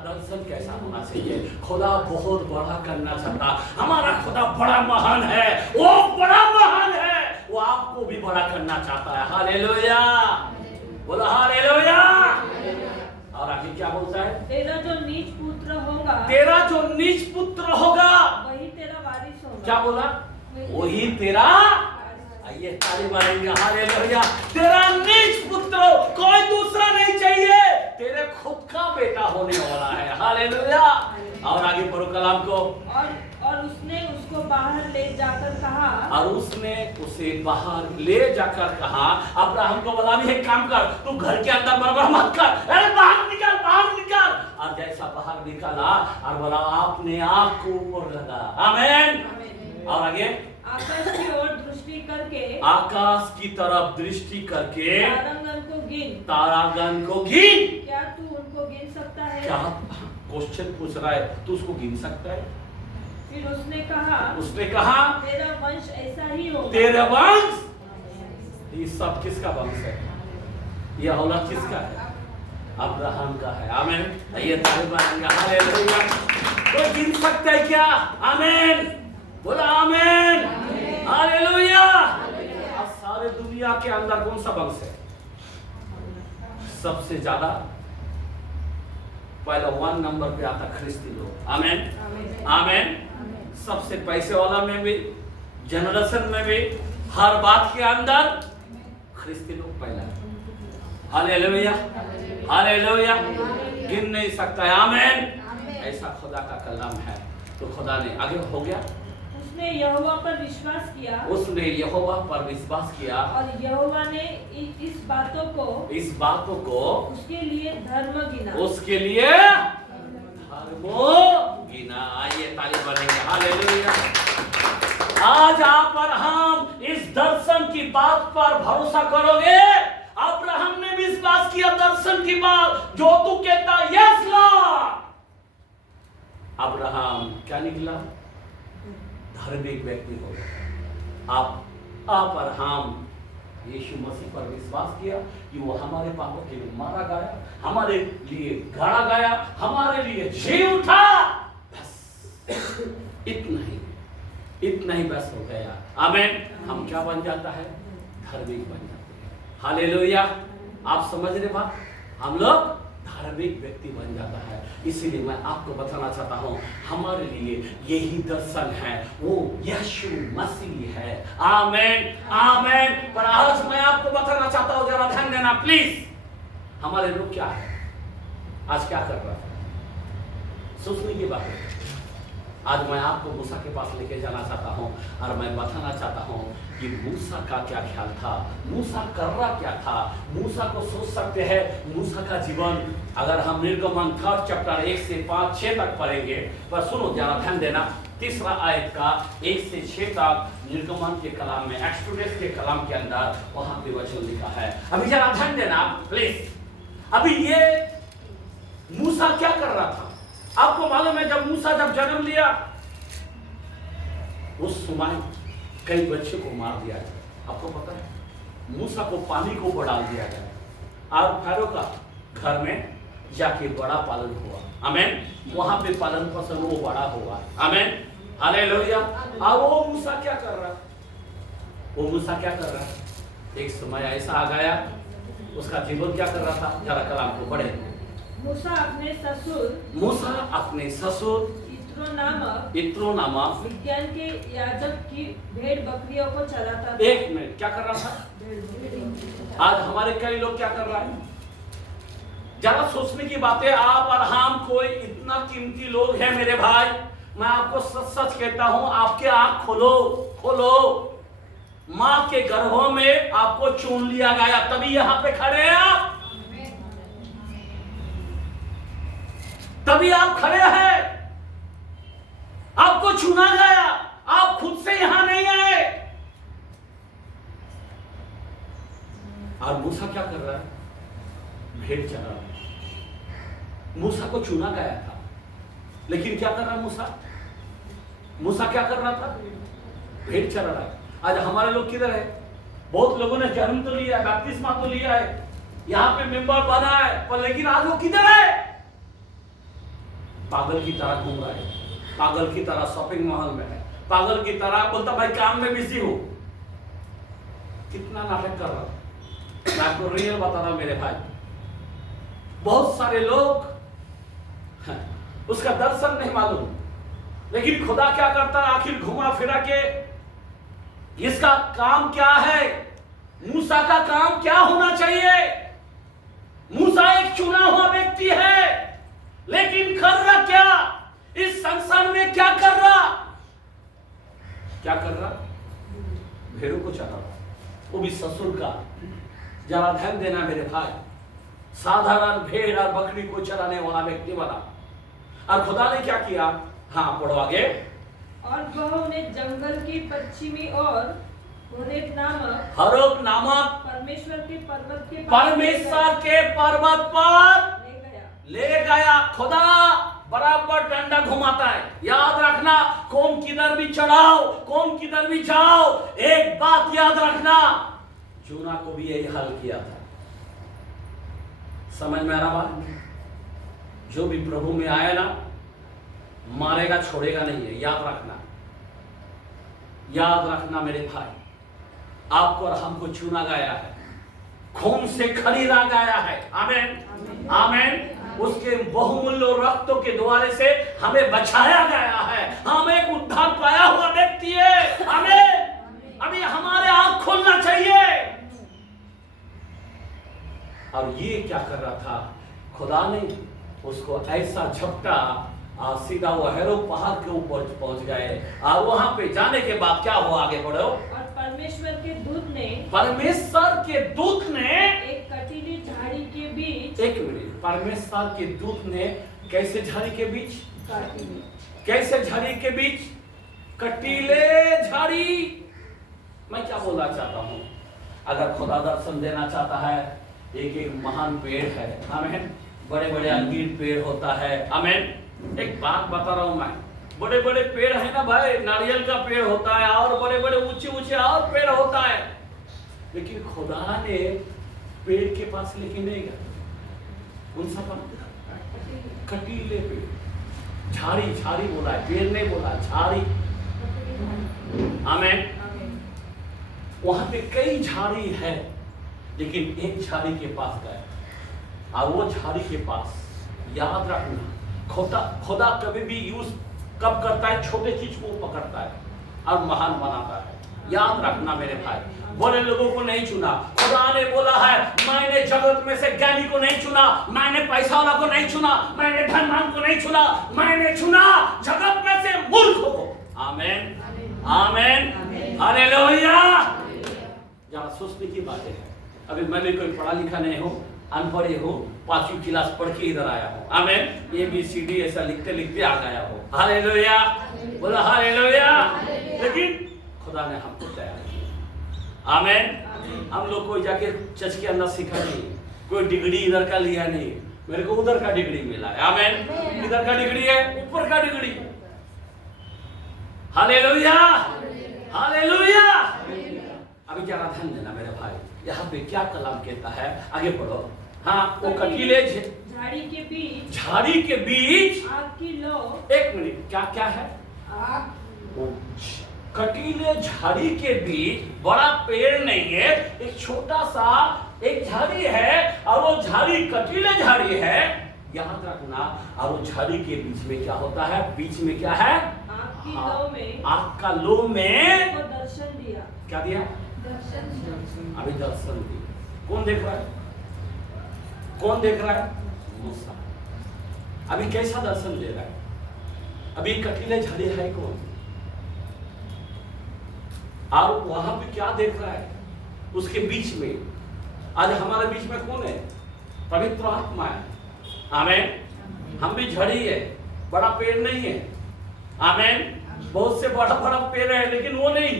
दर्शन कैसा होना चाहिए। खुदा बहुत बड़ा करना चाहता, हमारा खुदा बड़ा महान है, वो बड़ा महान है, वो आपको भी बड़ा करना चाहता है। हालेलुया, बोलो हालेलुया। और आगे क्या बोलता है? तेरा जो नीच पुत्र होगा, तेरा जो नीच पुत्र होगा वही तेरा वारिस होगा। क्या बोला? वही तेरा, आइए ताली मारेंगे, हालेलुया। तेरा नीच पुत्र, कोई दूसरा नहीं चाहिए, तेरे खुद का बेटा होने वाला है। हालेलुया। और आगे पढ़ो कलाम को। और उसने उसको बाहर ले जाकर कहा, और उसने उसे बाहर ले जाकर कहा, अब्राहम को बोला भी एक काम कर, तू घर के अंदर बराबर मत कर, अरे बाहर निकल, बाहर निकल। और जैसा बाहर निकला और बोला आपने आँख को ऊपर लगा। आमीन। और आगे आकाश की ओर दृष्टि करके, आकाश की तरफ दृष्टि करके तारागण को गिन, तारागण को गिन। क्या तू उनको गिन सकता है? क्या क्वेश्चन पूछ रहा है, तू उसको गिन सकता है? फिर उसने कहा तेरा वंश ऐसा ही होगा। तेरा वंश, ये सब किसका वंश है? यह औलाद किसका है? अब्राहम का है। आमीन। ये तारीफ मानेंगे, हालेलुया। कोई गिन सकता है क्या? आमीन, बोला आमीन, हालेलुया। अब सारे दुनिया के अंदर कौन सा वंश है सबसे ज्यादा? पहला 1 नंबर पे आता ख्रिस्ती लोग। आमीन, आमीन। सबसे पैसे वाला में भी, जनरेशन में भी, हर बात के अंदर ख्रिस्ती लोग पहला है। Hallelujah, hallelujah. गिन नहीं सकता है। आमीन। ऐसा खुदा का कलाम है। तो खुदा ने आगे हो गया, उसने यहोवा पर विश्वास किया, उसने यहोवा पर विश्वास किया, और यहोवा ने इस बातों को उसके लिए धर्म गिना, उसके लिए धर्म गिना। आइए ताली बनेंगे, हालेलुया। आज आप और हम इस दर्शन की बात पर भरोसा करोगे। अब्राहम ने विश्वास किया दर्शन की बात, जो तू कहता यस लॉर्ड। अब्राहम क्या निकला? धार्मिक व्यक्ति हो गया। आप और हम यीशु मसीह पर विश्वास किया कि वो हमारे पापों के लिए मारा गया, हमारे लिए गाड़ा गया, हमारे लिए जी उठा। बस इतना ही बस हो गया। आमीन। हम क्या बन जाता है? धार्मिक बन जाते हैं। हालेलुया। आप समझ रहे बात? हम लोग धार्मिक व्यक्ति बन जाता है। इसीलिए मैं आपको बताना चाहता हूँ, हमारे लिए यही दर्शन है, वो यीशु मसीह है। आमीन, आमीन। पर आज मैं आपको बताना चाहता हूँ, जरा ध्यान देना प्लीज। हमारे लोग क्या है, आज क्या कर रहा है, सोचने की बात है। आज मैं आपको मूसा के पास लेके जाना चाहता हूँ और मैं बताना चाहता हूँ कि मूसा का क्या ख्याल था, मूसा कर रहा क्या था। मूसा को सोच सकते हैं, मूसा का जीवन अगर हम निर्गमन 3 चैप्टर 1 से 5-6 तक पढ़ेंगे। पर सुनो जरा ध्यान देना, 3रा आयत का 1 से 6 तक निर्गमन के कलाम में, एक्सोडस के कलाम के अंदर वहां पे वचन लिखा है। अभी जरा ध्यान देना प्लीज। अभी ये मूसा क्या कर रहा था? आपको मालूम है, जब मूसा जन्म लिया उस समय कई बच्चे को मार दिया गया। आपको पता है, मूसा को पानी को डाल दिया गया और फैरो का घर में जाके बड़ा पालन हुआ। आमीन। वहां पे पालन पोषण वो बड़ा हुआ। आमीन, हालेलुया। और वो मूसा क्या कर रहा? एक समय ऐसा आ गया, उसका जीवन क्या कर रहा था? जरा कलाम को पढ़े। मूसा अपने ससुर इत्रो नामक विज्ञान के याजक की भेड़ बकरियों को चलाता था। एक मिनट, क्या कर रहा था? आज हमारे कई लोग क्या कर रहा है? जरा सोचने की बात है। आप और हम कोई इतना कीमती लोग हैं मेरे भाई, मैं आपको सच सच कहता हूं, आपके आंख खोलो। मां के गर्भों में आपको चुन लिया गया, तभी यहां पे खड़े हैं आप, तभी आप खड़े हैं। आपको चुना गया, आप खुद से यहां नहीं आए। और मूसा क्या कर रहा है? भेड़ चरा रहा है। मूसा को चुना गया था, लेकिन क्या कर रहा है मूसा क्या कर रहा था? भेड़ चरा रहा है। आज हमारे लोग किधर है? बहुत लोगों ने जन्म तो लिया है, बपतिस्मा तो लिया है, यहाँ पे मेंबर बना है, पर लेकिन आज वो किधर है? पागल की तरह घूम रहा है, पागल की तरह शॉपिंग मॉल में है, पागल की तरह बोलता भाई काम में बिजी हूं। कितना नाटक कर रहा हूं। मैं आपको रियल बता रहा हूं मेरे भाई, बहुत सारे लोग उसका दर्शन नहीं मालूम, लेकिन खुदा क्या करता है, आखिर घुमा फिरा के इसका काम क्या है, मूसा का काम क्या होना चाहिए। मूसा एक चुना हुआ व्यक्ति है, लेकिन कर रहा क्या, इस संसार में क्या कर रहा, क्या कर रहा, भेड़ों को चरा रहा, वो भी ससुर का। जरा ध्यान देना मेरे भाई, साधारण भेड़ और बकरी को चराने वाला व्यक्ति बना। और खुदा ने क्या किया, हाँ पढ़ो आगे। और वह उन्हें जंगल की पश्चिमी ओर होरेब नामक परमेश्वर के पर्वत पर ले गया। खुदा बराबर डंडा घुमाता है, याद रखना, कौन किधर भी चढ़ाओ, कौन किधर भी जाओ, एक बात याद रखना, यूना को भी यही हाल किया था। समझ में आ रहा बात? जो भी प्रभु में आया ना, मारेगा छोड़ेगा नहीं है, याद रखना, याद रखना मेरे भाई। आपको और हमको चुना गया है, खून से खरीदा गया है। आमीन आमीन। उसके बहुमूल्य रक्तों के द्वारे से हमें बचाया गया है, हम एक उद्धार पाया हुआ व्यक्ति है। आमीन। अभी हमारे आंख खोलना चाहिए। और ये क्या कर रहा था, खुदा ने उसको ऐसा झपटा, सीधा वो हेरो पहाड़ के ऊपर पहुंच गए। और वहां पे जाने के बाद क्या हुआ, आगे बढ़ो। और परमेश्वर के दूत ने एक कटीली झाड़ी के बीच, एक मिनट, परमेश्वर के दूत ने कैसे झाड़ी के बीच, कैसे झाड़ी के बीच, कटीले झाड़ी। मैं क्या बोलना चाहता हूं, अगर खुदा दर्शन देना चाहता है, एक एक महान पेड़ है, आमीन, बड़े बड़े अंजीर पेड़ होता है, आमीन। एक बात बता रहा हूं मैं, बड़े बड़े पेड़ है ना भाई, नारियल का पेड़ होता है और बड़े बड़े ऊंचे ऊंचे और पेड़ होता है, लेकिन खुदा ने पेड़ के पास लेके नहीं गया। कौन सा कटीले पेड़, झाड़ी, झाड़ी बोला है, पेड़ नहीं बोला, झाड़ी। आमीन। वहां पे कई झाड़ी है, लेकिन एक झाड़ी के पास गए, और वो झाड़ी के पास, याद रखना, खुदा कभी भी यूज कब करता है, छोटे चीज को पकड़ता है और महान बनाता है। याद रखना मेरे भाई, बड़े लोगों को नहीं चुना। खुदा ने बोला है, मैंने जगत में से ज्ञानी को नहीं चुना, मैंने पैसा वाला को नहीं चुना, मैंने धनवान को नहीं चुना, मैंने चुना जगत में से मूर्ख को। आमीन आमीन हालेलुया। जरा सोचने की बातें है। अभी मैं भी कोई पढ़ा लिखा नहीं हूँ, अनपढ़ हूँ, 5वीं क्लास पढ़ के इधर आया हूँ। आमीन। ABCD ऐसा लिखते लिखते आ गया हूँ। हालेलुया, बोला हालेलुया। लेकिन खुदा ने हमको तैयार किया। आमीन। हम लोग कोई जाके चर्च के अंदर सीखा नहीं, कोई डिग्री इधर का लिया नहीं, मेरे को उधर का डिग्री मिला है। आमीन। इधर का डिग्री है, ऊपर का डिग्री। Hallelujah hallelujah. अभी जरा ध्यान देना मेरे भाई, यहाँ पे क्या कलाम कहता है, आगे पढ़ो। हाँ, वो कटीले झाड़ी के बीच, झाड़ी के बीच आग की लो। एक मिनट, क्या क्या है, आग। कटीले झाड़ी के बीच, बड़ा पेड़ नहीं है, एक छोटा सा एक झाड़ी है, और वो झाड़ी कटीले झाड़ी है, याद रखना। और वो झाड़ी के बीच में क्या होता है, बीच में क्या है, आग की लो में, आग का लो में वो दर्शन दिया। क्या दिया, दर्शन। अभी दर्शन दिया। कौन देख रहा है, कौन देख रहा है, मूसा। अभी कैसा दर्शन दे रहा है, अभी कटीले झाड़ी है कौन, और वहां पे क्या देख रहा है, उसके बीच में। आज हमारे बीच में कौन है, पवित्र आत्मा है। आमीन। हम भी झड़ी है, बड़ा पेड़ नहीं है। आमीन। बहुत से बड़ा बड़ा पेड़ है, लेकिन वो नहीं,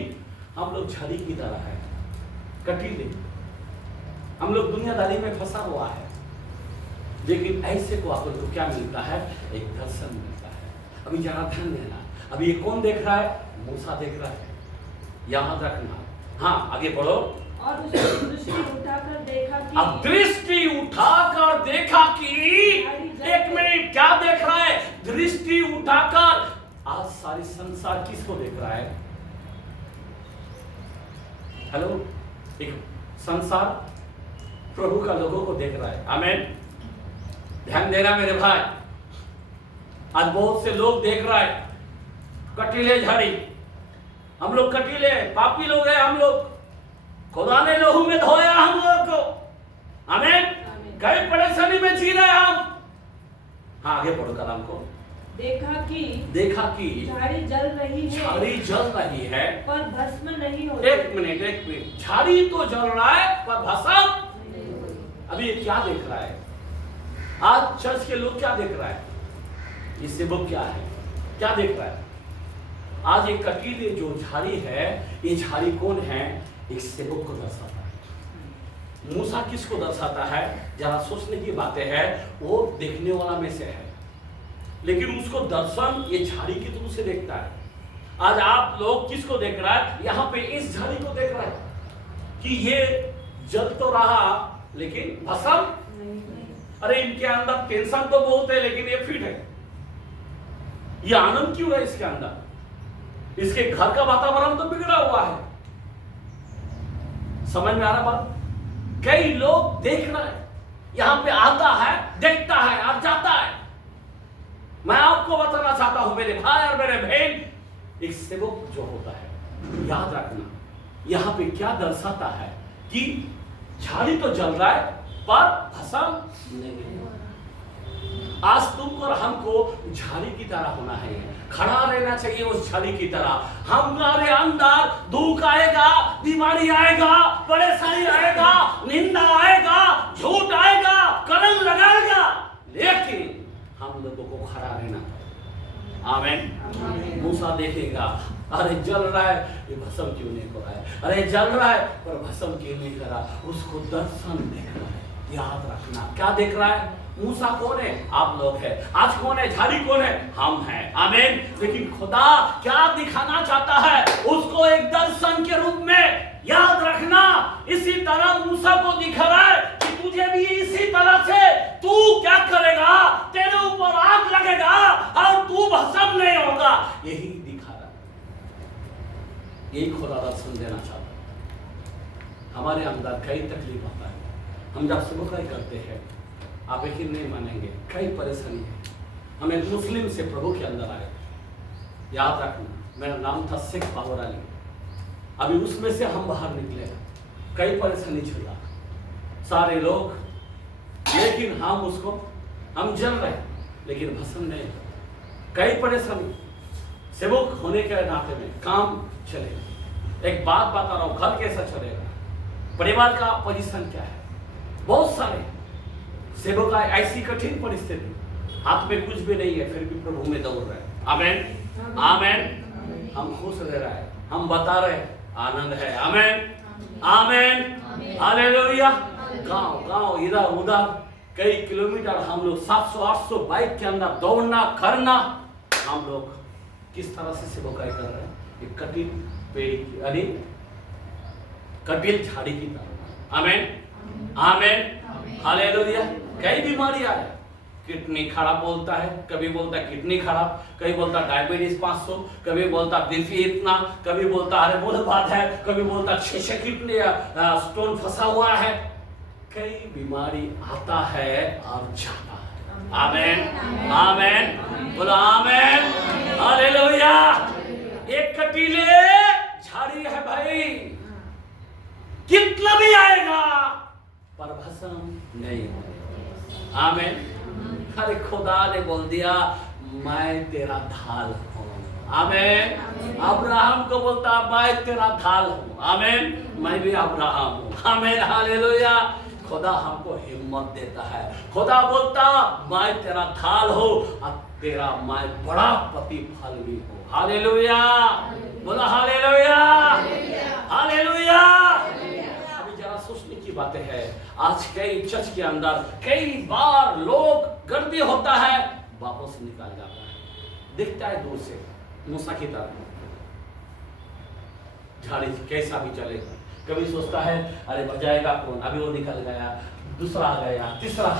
हम लोग झड़ी की तरह है, कटीले। हम लोग दुनियादारी में फंसा हुआ है, लेकिन ऐसे को आप लोग को क्या मिलता है, एक दर्शन मिलता है। अभी जरा ध्यान देना, अभी ये कौन देख रहा है, मूसा देख रहा है, याद रखना। हाँ, आगे बढ़ो। और उसने दृष्टि उठाकर देखा कि, अब दृष्टि उठाकर देखा कि, एक मिनट, क्या देख रहा है, किसको देख रहा है? हेलो, एक संसार प्रभु का लोगों को देख रहा है। आमीन। ध्यान देना मेरे भाई, आज बहुत से लोग देख रहा है कटीले झाड़ी, हम लोग कटीले पापी लोग हैं, हम लोग खुदा ने लहू में धोया हम लोग को। आमीन। कई परेशानी में जी रहे हम। हाँ, आगे पढ़ो कलाम को। देखा कि झाड़ी जल रही है, झाड़ी जल रही है पर भस्म नहीं होती। एक मिनट, झाड़ी तो जल रहा है पर भस्म। अभी ये क्या देख रहा है? आज चर्च के लोग क्या देख रहा है? ये सेवक क्या है, क्या देख रहा है? आज एक कटीले जो झाड़ी है, ये झाड़ी कौन है? एक सेवक को दर्शाता है। मूसा किसको दर्शाता है? जरा सोचने की बातें है, वो देखने वाला में से है, लेकिन उसको दर्शन ये झाड़ी की तरह से देखता है। आज आप लोग किसको देख रहा है? यहाँ पे इस झाड़ी को देख रहा है कि ये जल तो रहा लेकिन भस्म। अरे इनके अंदर टेंशन तो बहुत है लेकिन ये फिट है। ये आनंद क्यों है इसके अंदर? इसके घर का वातावरण तो बिगड़ा हुआ है। समझ में आ रहा बात? कई लोग देख रहे हैं, यहां पे आता है, देखता है और जाता है। मैं आपको बताना चाहता हूं मेरे भाई और मेरे बहन, एक सेवक जो होता है, याद रखना यहां पे क्या दर्शाता है कि झाड़ी तो जल रहा है पर भस्म नहीं। आज तुम और हमको झाड़ी की तरह होना है, खड़ा रहना चाहिए उस झाड़ी की तरह। हमारे अंदर दुख आएगा, बीमारी आएगा, परेशानी आएगा, निंदा आएगा, झूठ आएगा, कलंक लगाएगा, लेकिन हम लोगों को खड़ा रहना है। आमीन। मूसा देखेगा, अरे जल रहा है, ये भस्म क्यों नहीं हो रहा है? अरे जल रहा है पर भस्म क्यों नहीं कर रहा? उसको दर्शन देख रहा है। याद रखना, क्या देख रहा है? मूसा कौन है? आप लोग हैं। आज कौन है? झाड़ी कौन है? हम हैं। आमीन। लेकिन खुदा क्या दिखाना चाहता है? उसको एक दर्शन के रूप में। याद रखना, इसी तरह मूसा को दिखा रहा है कि तुझे भी इसी तरह से तू क्या करेगा? तेरे ऊपर आग लगेगा और तू भस्म नहीं होगा। यही दिखा रहा है, यही खुदा दर्शन देना चाहता है। हमारे अंदर कई तकलीफ आता है, हम जब सेवकाई करते हैं, आप यकीन नहीं मानेंगे, कई परेशानी है। हम एक मुस्लिम से प्रभु के अंदर आए, याद रखना, मेरा नाम था शेख बाबर अली। अभी उसमें से हम बाहर निकले, कई परेशानी झेला सारे लोग, लेकिन हम जल रहे लेकिन भस्म नहीं। कई परेशानी, सेवक होने के नाते में काम चलेगा। एक बात बता रहा हूं, घर कैसा चलेगा, परिवार का पोजीशन क्या है। बहुत सारे सेवक ऐसी कठिन परिस्थिति, हाथ में कुछ भी नहीं है फिर भी प्रभु में दौड़ रहे हैं। आमीन। आमीन। हम खुश रह रहे हैं, हम बता रहे हैं आनंद है। आमीन। आमीन। हालेलुया। गांव इधर उधर कई किलोमीटर हम लोग 700-800 बाइक के अंदर दौड़ना करना, हम लोग किस तरह से सेवकाई कर रहे हैं? एक कटिल पे यानी कटिल झाड़ी की तरह। आमीन। आमीन। हालेलुया। कई बीमारियां है, किडनी खराब बोलता है, कभी बोलता है किडनी खराब, कभी बोलता डायबिटीज 500, कभी बोलता बीपी इतना, कभी बोलता अरे मूल बात है, कभी बोलता 6 किडनी स्टोन फंसा हुआ है। कई बीमारी आता है और जाता है। आमीन। आमीन। बोलो आमीन। हालेलुया। एक कटीले झाड़ी है भाई, कितना भी आएगा पर भस्म नहीं होगा। आमीन। अरे खुदा ने बोल दिया मैं तेरा ढाल हूँ। आमीन। अब्राहम को बोलता मैं तेरा ढाल हूँ। आमीन। मैं भी अब्राहम हूँ। आमीन। हालेलुया। खुदा हमको हिम्मत देता है। खुदा बोलता मैं तेरा ढाल हूँ और तेरा मैं बड़ा प्रतिफल भी हूँ। हालेलुया। बोला हालेलुया। हालेलुया। अभी जरा सोचने की बातें है, आज कई चर्च के अंदर कई बार लोग गर्दी होता है, वापस निकाल जाता है, दिखता है दूर से मूसा की तरह, झाड़ी कैसा भी चलेगा। कभी सोचता है अरे बजाएगा कौन, अभी वो निकल गया, दूसरा आ गया, तीसरा,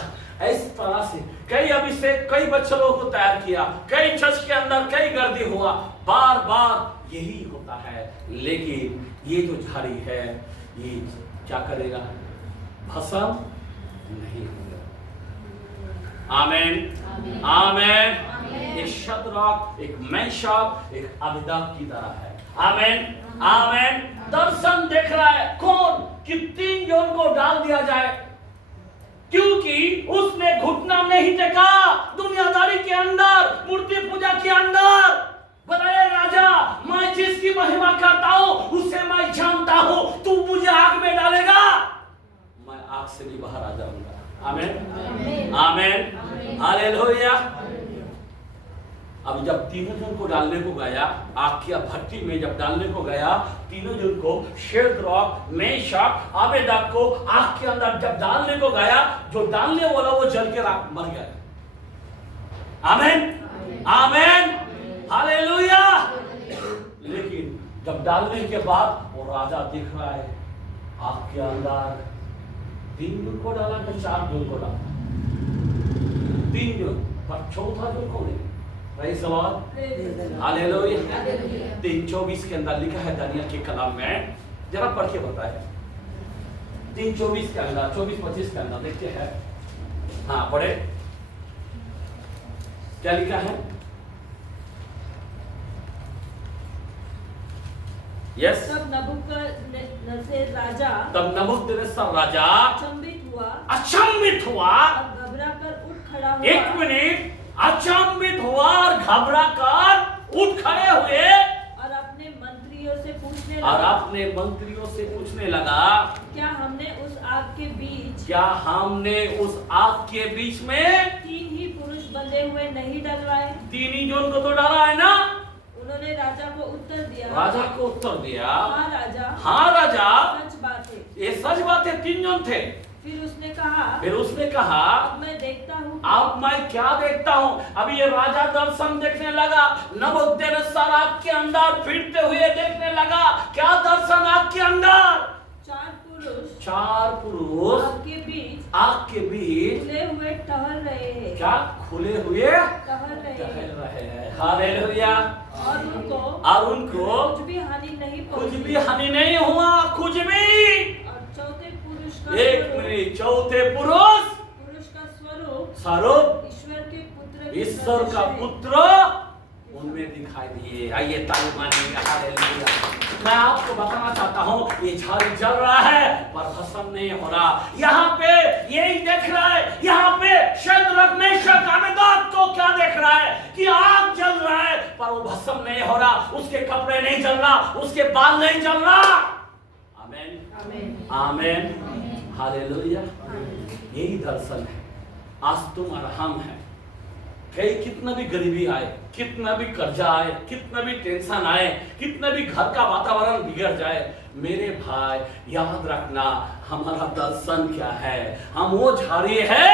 इस तरह से कई अभी से कई बच्चों को तैयार किया, कई चर्च के अंदर कई गर्दी हुआ, बार बार यही होता है। लेकिन ये जो झाड़ी है ये क्या करेगा? भस्म नहीं होगा। आमेन, आमेन। एक शद्रक, एक मेशक, एक अबेदक की तरह है। आमेन, आमेन। दर्शन देख रहा है कौन? कि 3 जन को डाल दिया जाए, क्योंकि उसने घुटना नहीं टेका दुनियादारी के अंदर, मूर्ति पूजा के अंदर। बताए राजा, मैं जिसकी महिमा करता हूं उसे मैं जानता हूं, तू मुझे आग में डालेगा, मैं आग से भी बाहर आ जाऊंगा। आमेन, आमेन, हालेलुया। अब जब 3 जन को डालने को गया, आग की भट्टी में जब डालने को गया, 3 जन को, शेद्रक, मेशक, अबेदक को आग के अंदर जब डालने को गया, जो डालने वाला वो जल के मर गया। आमेन, आमेन, हालेलुया। लेकिन जब डालने के बाद वो राजा देख रहा है आग के अंदर 3 जन को डाला कि 4 जन को डाला? 3 जन, पर चौथा जन कौन है? वही सवाल। हालेलुया। 3:24 के अंदर लिखा है दानियल के कलाम में, जरा पढ़ के बताए। 3:24 के अंदर, 24-25 के अंदर देखते हैं। हाँ पढ़े, क्या लिखा है? यस। तब नबूकदनेस्सर राजा अचंभित हुआ और घबरा कर उठ खड़ा हुआ। एक मिनट, अचंभित हुआ और घबरा कर उठ खड़े हुए और अपने मंत्रियों से पूछने लगा, क्या हमने उस आग के बीच में 3 ही पुरुष बंधे हुए नहीं डलवाए? 3 ही जन को तो डाला है ना? उन्होंने राजा को उत्तर दिया, हाँ राजा, सच बात है। ये सच बात है, 3 जन थे। फिर उसने कहा, अब मैं देखता हूँ। अब मैं क्या देखता हूँ? अभी ये राजा दर्शन देखने लगा, नबूकदनेस्सर आग के अंदर फिरते हुए देखने लगा। क्या दर्शन? आग के अंदर 4 पुरुष आग के बीच खुले हुए टहल रहे हैं। क्या खुले हुए टहल रहे हैं। हालेलुया। और उनको कुछ भी हानि नहीं हुआ, कुछ भी। और चौथे पुरुष का एक मिनट, चौथे पुरुष का स्वरूप ईश्वर का पुत्र उनमें दिखाई दिए। आइए ताली मारेंगे। हालेलुया। मैं आपको बताना चाहता हूँ, ये झाड़ी जल रहा है पर भस्म नहीं हो रहा। यहाँ पे यही देख रहा है, यहाँ पे शेद्रक, मेशक, अबेदक को क्या देख रहा है कि आग जल रहा है पर वो भस्म नहीं हो रहा, उसके कपड़े नहीं जल रहा, उसके बाल नहीं जल रहा। आमेन, आमेन, हालेलुया। यही दर्शन है। आज तुम और हम हैं, कहीं कितना भी गरीबी आए, कितना भी कर्जा आए, कितना भी टेंशन आए, कितना भी घर का वातावरण बिगड़ जाए, मेरे भाई याद रखना हमारा दर्शन क्या है? हम वो झाड़ी है,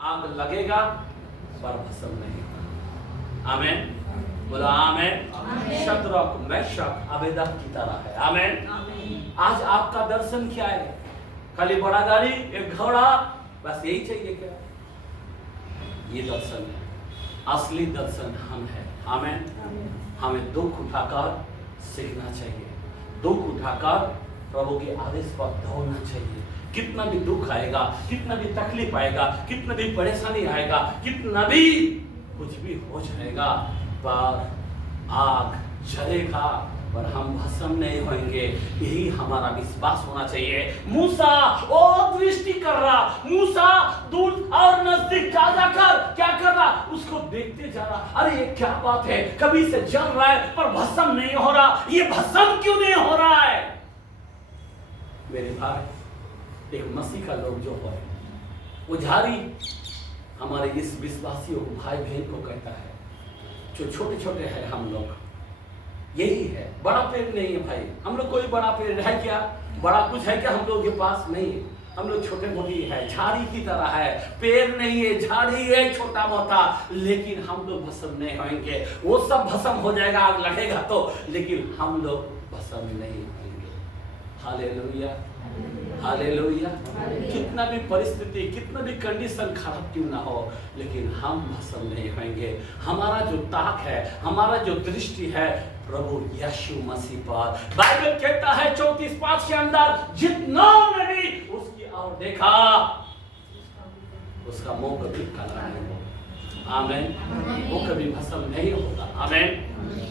आग लगेगा पर भस्म नहीं होगा। आमेन, बोला आमेन। शद्रक, मेशक, अबेदक की तरह है। आमेन। आज आपका दर्शन क्या है? खाली बड़ा गाड़ी, एक घोड़ा, बस यही चाहिए क्या? ये दर्शन है, असली दर्शन हम है। आमेन। हमें दुख उठाकर सीखना चाहिए, दुख उठाकर प्रभु के आदेश पर दौड़ना चाहिए। कितना भी दुख आएगा, कितना भी तकलीफ आएगा, कितना भी परेशानी आएगा, कितना भी कुछ भी हो जाएगा, पर आग जलेगा पर हम भस्म नहीं होंगे। यही हमारा विश्वास होना चाहिए। मूसा और दृष्टि कर रहा, मूसा दूर और नजदीक जाकर क्या कर रहा? उसको देखते जा रहा। अरे ये क्या बात है, कभी से जल रहा है पर भस्म नहीं हो रहा, ये भस्म क्यों नहीं हो रहा है? मेरे भाई, एक मसीह का लोग जो है वो झाड़ी हमारे इस विश्वासियों को, भाई बहन को कहता है, जो छोटे छोटे हैं हम लोग, यही है। बड़ा पेड़ नहीं है भाई, हम लोग कोई बड़ा पेड़ है क्या? बड़ा कुछ है क्या हम लोग के पास? नहीं है। हम लोग छोटे मोटी है, झाड़ी की तरह है, पेड़ नहीं है, झाड़ी है छोटा मोटा, लेकिन हम लोग भस्म नहीं होंगे। वो सब भस्म हो जाएगा, आग लगेगा तो, लेकिन हम लोग भस्म नहीं होंगे। Hallelujah, hallelujah. कितना भी परिस्थिति, कितना भी कंडीशन खराब क्यों ना हो, लेकिन हम भस्म नहीं होंगे। हमारा जो ताक है, हमारा जो दृष्टि है प्रभु यीशु मसीह पर। बाइबल कहता है 34:5 के अंदर, जितना ने भी उसकी ओर देखा उसका मुंह कभी काला नहीं होगा। आमीन। वो कभी भस्म नहीं होगा। आमीन।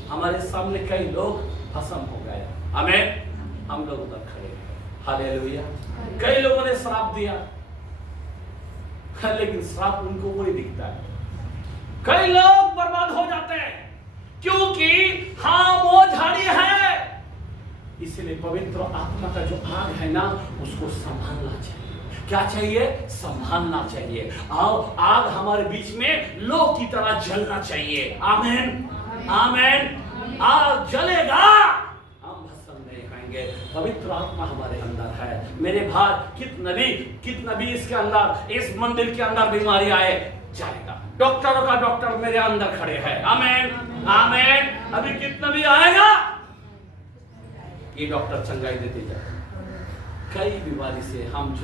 हमारे सामने कई लोग भस्म हो गए। आमीन। हम लोग उधर खड़े हैं। हालेलुया। कई लोगों ने श्राप दिया, लेकिन श्राप उनको वही दिखता है। कई लोग बर्बाद हो जाते हैं क्योंकि हाँ वो झाड़ी है। इसलिए पवित्र आत्मा का जो आग है ना, उसको संभालना चाहिए। क्या चाहिए? संभालना चाहिए। और आग हमारे बीच में लो की तरह जलना चाहिए। आमीन। आमीन। आग जलेगा, हम भस्म नहीं खाएंगे। पवित्र आत्मा हमारे अंदर है। मेरे भाई, कितना भी इसके अंदर, इस मंदिर के अंदर बीमारी आए, जाएगा। डॉक्टरों का डॉक्टर मेरे अंदर खड़े हैं। आमीन। आमीन। अभी कितना भी आएगा, ये डॉक्टर चंगाई देते जाए। कई बीमारी से हम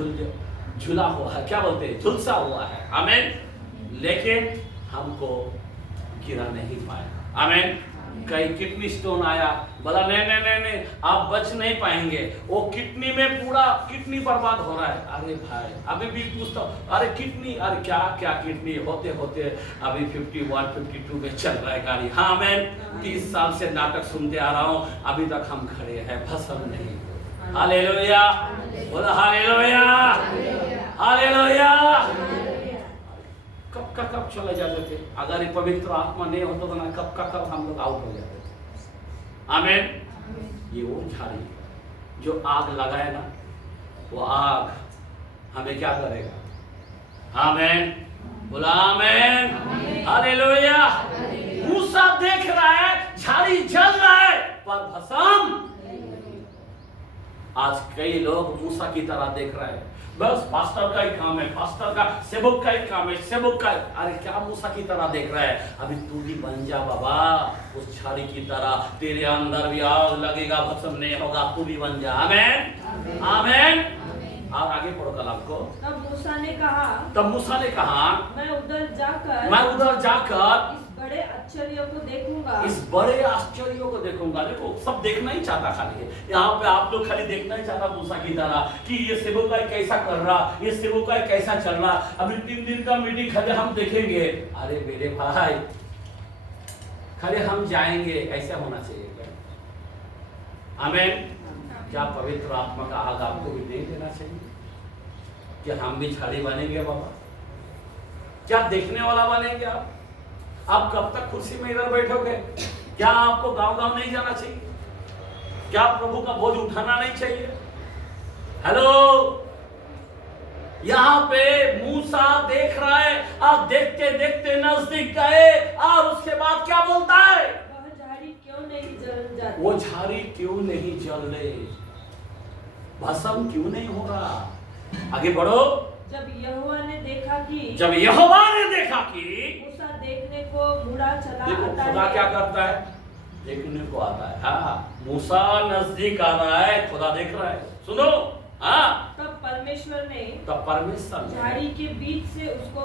झुला हुआ है, क्या बोलते हैं, झुलसा हुआ है। आमीन। लेकिन हमको गिरा नहीं पाया। आमीन। कई किडनी स्टोन आया, बोला नहीं आप बच नहीं पाएंगे, वो किडनी में पूरा किडनी बर्बाद हो रहा है। अरे भाई, अभी भी पूछता हूँ, अरे किडनी, अरे क्या किडनी होते होते अभी 51 52 में चल रहा है गाड़ी। हाँ, मैं 30 साल से नाटक सुनते आ रहा हूँ, अभी तक हम खड़े हैं, भस्म नहीं। हालेलुया। बोला हालेलुया। हालेलुया। कब का कब चले जाते थे, अगर ये पवित्र आत्मा नहीं होता तो ना कब का कब हम लोग आउट हो जाते थे। आमीन। ये वो झाड़ी जो आग लगाए ना, वो आग हमें क्या करेगा? आमीन। बोला आमीन। हालेलुया। मूसा देख रहा है झाड़ी जल रहा है पर भस्म। आज कई लोग मूसा की तरह देख रहे हैं, बस पास्टर का ही काम है, पास्टर का, सेवक का ही काम है, सेवक का। अरे क्या मूसा की तरह देख रहा है? अभी तू भी बन जा बाबा, उस झाड़ी की तरह, तेरे अंदर भी आग लगेगा, भस्म नहीं होगा, तू भी बन जा। आमीन। आमीन। और आगे पढ़ो कलाम को। तब मूसा ने कहा, मैं उधर इस जाकर बड़े आश्चर्य को देखूंगा। इस बड़े आश्चर्य को देखूंगा। देखो, सब देखना ही चाहता, खाली यहाँ पे आप लोग खाली देखना ही चाहता मूसा की तरह कि ये सेवकाई कैसा कर रहा, ये सेवकाई कैसा चल रहा। अभी 3 दिन का मीटिंग खाली हम देखेंगे। अरे मेरे भाई, खाली हम जाएंगे, ऐसा होना चाहिए। आमीन। क्या पवित्र आत्मा का आग आपको भी नहीं देना चाहिए? क्या हम भी झाड़ी बनेंगे बाबा? क्या देखने वाला बनेंगे आप कब तक कुर्सी में इधर बैठोगे? क्या आपको गांव-गांव नहीं जाना चाहिए? क्या प्रभु का बोझ उठाना नहीं चाहिए? हेलो, यहाँ पे मूसा देख रहा है, आप देखते देखते नजदीक गए और उसके बाद क्या बोलता है? वह झाड़ी क्यों नहीं जल जाती? वो झाड़ी क्यों नहीं जल रही? भस्म क्यों नहीं हो रहा? आगे बढ़ो। जब यहोवा ने देखा कि मूसा देखने को मुड़ा चला देखो, आता खुदा है। क्या करता है? देखने को आता है। हाँ, मूसा नजदीक आ रहा है, खुदा देख रहा है। सुनो, हाँ, तब परमेश्वर ने झाड़ी के बीच से उसको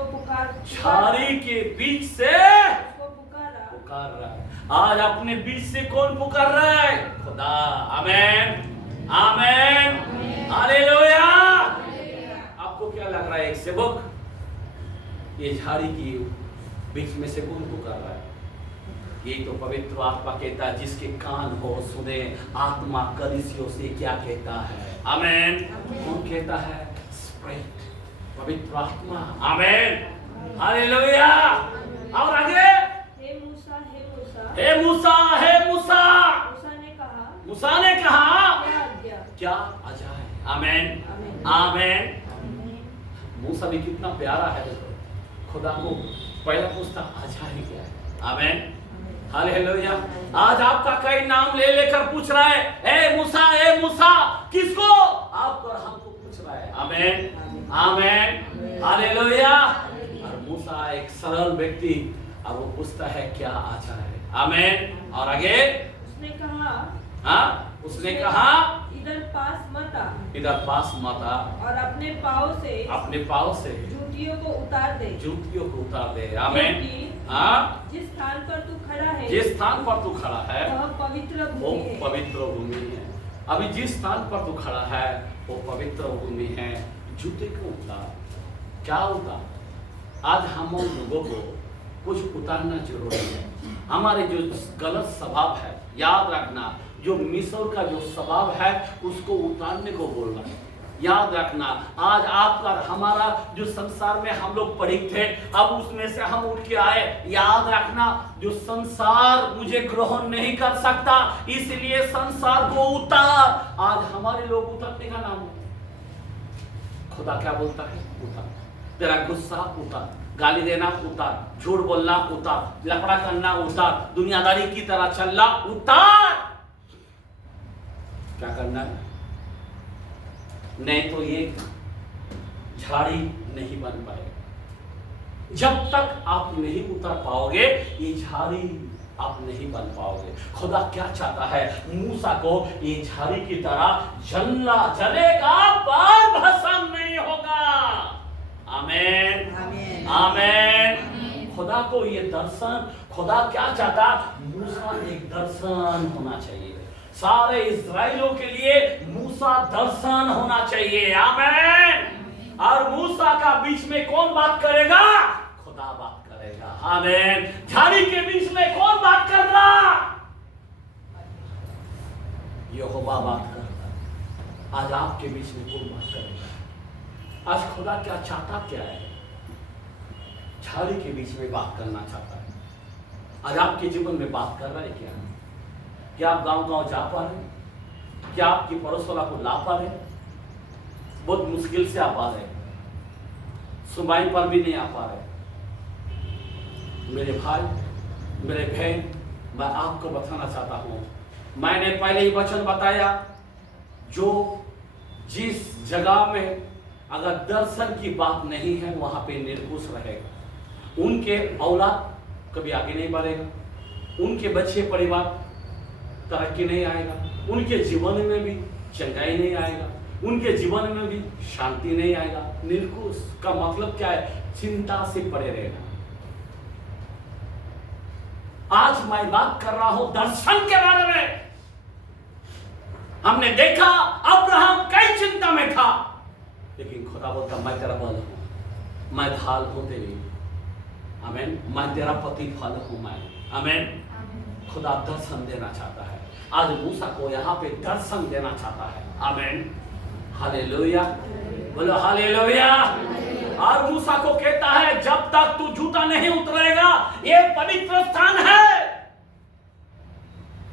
झाड़ी के बीच से उसको पुकारा रहा है। आज अपने बीच से कौन पुकार रहा है? खुदा। आमीन। आमीन। हालेलुया। आपको क्या लग रहा है, एक सेवक ये झाड़ी की बीच में से कौन पुकार रहा है? ये तो पवित्र आत्मा कहता है, जिसके कान हो सुने आत्मा कलीसियों से क्या कहता है। आमीन। कौन कहता है? स्पिरिट, पवित्र आत्मा। आमीन। हालेलुया। और आगे, हे मूसा हे मूसा, हे मूसा। मूसा ने कहा क्या आज्ञा है? आमीन। आमीन। मूसा भी कितना प्यारा है। देखो, खुदा को पहला पूछता आज्ञा ही क्या है? आमीन। हालेलुया। आज आपका कई नाम ले लेकर पूछ रहा है, ए मूसा, किसको? आपको और हमको पूछ रहा है। आमीन। आमीन। हालेलुया। और मूसा एक सरल व्यक्ति, और वो पूछता है क्या आज्ञा है? आमीन। और आगे उसने कहा इधर पास मत आ और अपने पाँव से जूते जूतियों को उतार दे, जूतियों को उतार दे। आमीन। क्योंकि हाँ, जिस स्थान पर तू खड़ा है जिस स्थान पर तू खड़ा है वह पवित्र वो भूमि है। पवित्र भूमि है। अभी जिस स्थान पर तू खड़ा है वो पवित्र भूमि है। जूते को उतार। क्या उतार? आज हम लोगों को कुछ उतारना जरूरी है। हमारे जो गलत स्वभाव है, याद रखना, जो मिस्र का जो स्वभाव है उसको उतारने को बोलना है। याद रखना, आज आपका हमारा जो संसार में हम लोग पड़े थे, अब उसमें से हम उठ के आए। याद रखना, जो संसार मुझे ग्रहण नहीं कर सकता, इसलिए संसार को उतार। आज हमारे लोग उतरने का नाम है। खुदा क्या बोलता है? उतार। तेरा गुस्सा उतार, गाली देना उतार, झूठ बोलना उतार, लफड़ा करना उतार, दुनियादारी की तरह चलना उतार। क्या करना है? नहीं तो ये झाड़ी नहीं बन पाएगी। जब तक आप नहीं उतर पाओगे ये झाड़ी आप नहीं बन पाओगे। खुदा क्या चाहता है? मूसा को ये झाड़ी की तरह जलेगा पर भस्म नहीं होगा। आमीन, आमीन। खुदा को ये दर्शन, खुदा क्या चाहता? मूसा एक दर्शन होना चाहिए। सारे इस्राएलियों के लिए मूसा दर्शन होना चाहिए। आमीन। और मूसा का बीच में कौन बात करेगा? खुदा बात करेगा। आमीन। झाड़ी के बीच में कौन बात कर रहा? यहोवा बात कर रहा। आज आपके बीच में कौन बात करेगा? आज खुदा क्या चाहता क्या है? झाड़ी के बीच में बात करना चाहता है। आज आपके जीवन में बात कर रहा है क्या? क्या आप गांव-गांव जा पा रहे? क्या आपकी पड़ोस वाला को ला पा रहे? बहुत मुश्किल से आप आ रहे, सुनवाई पर भी नहीं आ पा रहे। मेरे भाई, मेरे बहन, मैं आपको बताना चाहता हूं, मैंने पहले ही वचन बताया, जो जिस जगह में अगर दर्शन की बात नहीं है वहां पे निर्कुश रहेगा। उनके औलाद कभी आगे नहीं बढ़ेगा, उनके बच्चे परिवार तरक्की नहीं आएगा, उनके जीवन में भी चंगाई नहीं आएगा, उनके जीवन में भी शांति नहीं आएगा। निर्कुश का मतलब क्या है? चिंता से पड़े रहना। आज मैं बात कर रहा हूं दर्शन के बारे में। हमने देखा अब्राहम कई चिंता में था, लेकिन खुदा बोलता मैं तेरा बल हूं, मैं ढाल हूं तेरी। आमीन। मैं तेरा प्रतिफल हूं मैं। आमीन। खुदा दर्शन देना चाहता है। आज मूसा को यहाँ पे दर्शन देना चाहता है। आमीन। हालेलुया, बोलो हालेलुया। और मूसा को कहता है जब तक तू जूता नहीं उतरेगा ये पवित्र स्थान है।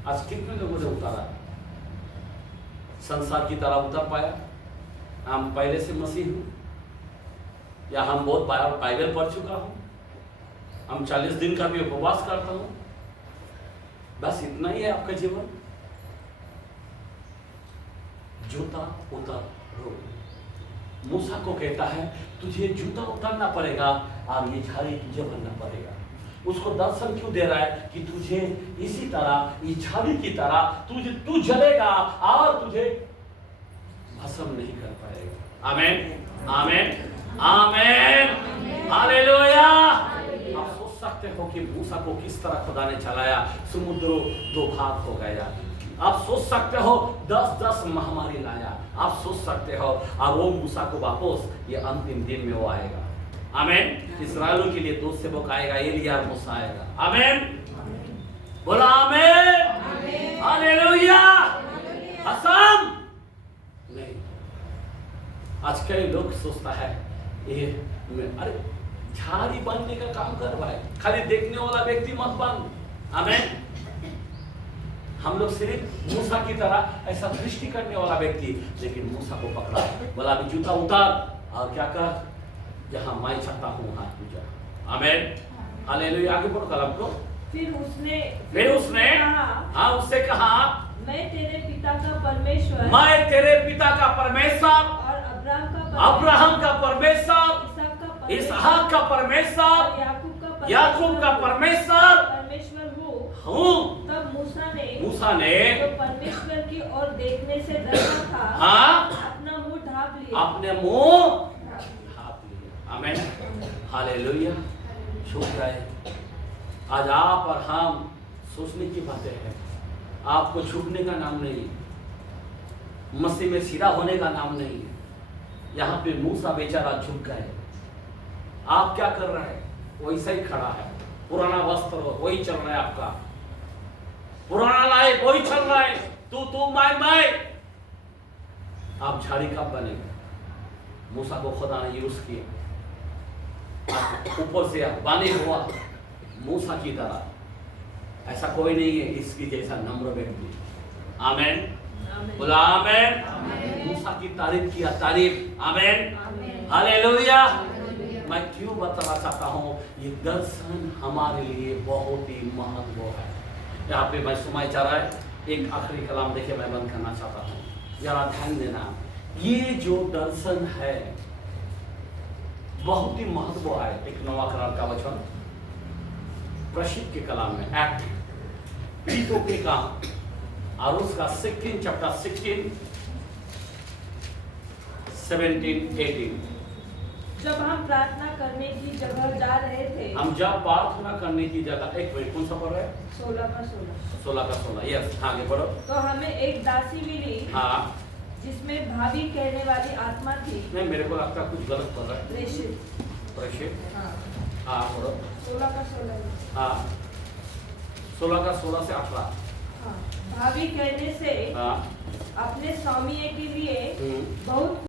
आज कितने लोगों ने उतारा? संसार की तरह उतर पाया? हम पहले से मसीह हूं, या हम बहुत बाइबल पढ़ चुका हूं, हम 40 दिन का भी उपवास करता हूं, बस इतना ही है आपका जीवन? जूता उतारो। मूसा को कहता है तुझे जूता उतारना पड़ेगा और ये झाड़ी तुझे बनना पड़ेगा। उसको दर्शन क्यों दे रहा है? कि तुझे इसी तरह, इस झाड़ी की तरह तू जलेगा और तुझे भस्म नहीं कर पाएगा। आमीन, आमीन, आमीन, हालेलुया। आप सोच सकते हो कि मूसा को किस तरह खुदा ने चलाया? समुद्र 2 भाग हो गया। आप सोच सकते हो 10 महामारी लाया। आप सोच सकते हो, और वो मूसा को वापस ये अंतिम दिन में वो आएगा। आमीन। इस्राएलियों के लिए 2 सेवक आएगा, एलिया और मूसा आएगा। आमीन, बोला आमीन, हालेलुया। असम नहीं। आज कई लोग सोचता है ये अरे झाड़ी बनने का काम कर भाई, खाली देखने वाला व्यक्ति मत बन। आमीन। हम लोग सिर्फ मूसा की तरह ऐसा दृष्टि करने वाला व्यक्ति, लेकिन मूसा को पकड़ा, बोला अभी जूता उतार और क्या कर, जहां मैं चाहता हूं वहां तू जा। आमीन, हालेलुया। आगे बढ़ो कलम को। फिर उसने हाँ उससे कहा मैं तेरे पिता का परमेश्वर, मैं तेरे पिता का परमेश्वर और अब्राहम का परमेश्वर, इसहाक का परमेश्वर, याकूब का परमेश्वर हूँ। तब मूसा ने जो परमेश्वर की ओर देखने से डरता था, हाँ अपना मुंह ढांप लिया। अपने मुंह ढांप लिया। आमेन, हालेलुया। छूट गए। आज आप और हम सोचने की बातें हैं। आपको छूटने का नाम नहीं, मसीह में सीधा होने का नाम नहीं है। यहाँ पे मूसा बेचारा झुक गए। आप क्या कर रहे हैं? वैसा ही खड़ा है, पुराना वस्त्र वही चल रहा है, आपका पुराना लाइफ वही चल रहा है। तू मैं। आप झाड़ी कब बनेंगे? मूसा को खुदा ने यूज किया, ऊपर से बने हुआ मूसा की तरह। ऐसा कोई नहीं है इसकी जैसा नम्र व्यक्ति। आमेन, बोला आमेन। मूसा की तारीफ किया, तारीफ। आमेन, हालेलुया। मैं क्यों बताना चाहता हूँ, ये दर्शन हमारे लिए बहुत ही महत्व है। यहाँ पे मैं समय जा रहा है, एक आखिरी कलाम देखिए, मैं बंद करना चाहता हूँ, जरा ध्यान देना। ये जो दर्शन है बहुत ही महत्व है। एक नवा करार का वचन प्रसिद्ध के कलाम में, एक्ट पीतों के काम और उसका 16 चैप्टर 16, 17, 18। जब हम प्रार्थना करने की जगह जा रहे थे, हम जब प्रार्थना करने की जगह, एक मिनट, कौन सा पढ़ रहे हैं? 16 का 16। 16 का 16, यस, आगे बढ़ो। तो हमें एक दासी मिली, हाँ, जिसमें भाभी कहने वाली आत्मा थी। नहीं, मेरे को लगता है कुछ गलत पढ़ रहा है। प्रेषित, हाँ, हाँ बढ़ो। 16 का 16। हाँ, 16 का 16 से 18। हाँ, भाभी कहने से हाँ, अपने स्वामी के लिए बहुत